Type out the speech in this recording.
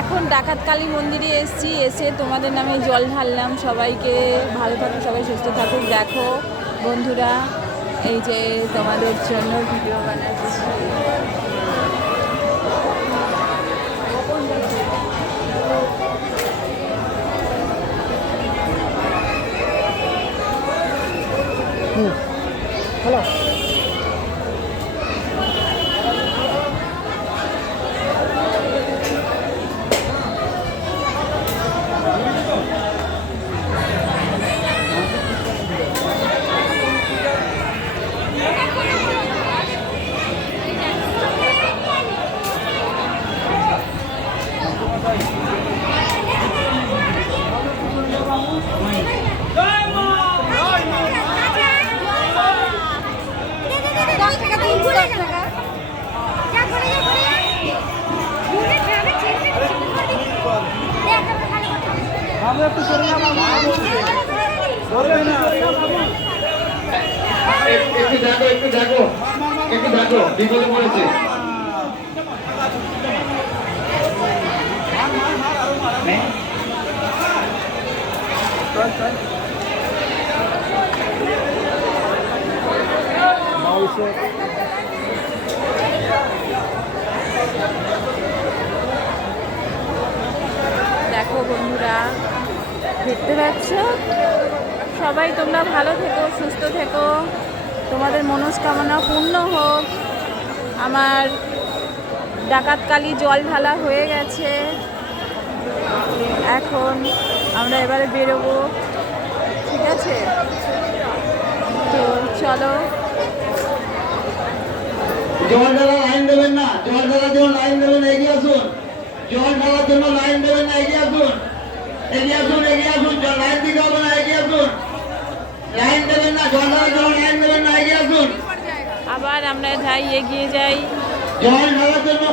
এখন ডাকাত কালী মন্দিরে এসেছি, এসে তোমাদের নামে জল ঢাললাম। সবাইকে ভালো থাকুক সবাই সুস্থ থাকুক। দেখো বন্ধুরা, এই যে তোমাদের জন্য ভিডিও বানাচ্ছি। হ্যালো আমরা একটু একটু দেখো একটু দেখো। একটু দেখো বিপদে পড়েছে। দেখো বন্ধুরা, দেখতে পাচ্ছ? সবাই তোমরা ভালো থেকো, সুস্থ থেকো। তোমাদের মনস্কামনা পূর্ণ হোক। আমার ডাকাত কালী জল ঢালা হয়ে গেছে। এখন আমরা এবারে বেরোবো। ঠিক আছে? তো চলো। জল ঢালা লাইন দেবেন না। জল ঢালার জন্য লাইন দেবেন এগিয়ে আসুন। জল ঢালার জন্য লাইন দেবেন না এগিয়ে আসুন। এগিয়ে আসুন এগিয়ে আসুন। লাইন দিতে হবে না এগিয়ে আসুন। লাইন দেবেন না জল ঢালার জন্য লাইন দেবেন না এগিয়ে আসুন। আবার আমরা যাই এগিয়ে যাই। জল ঢালার জন্য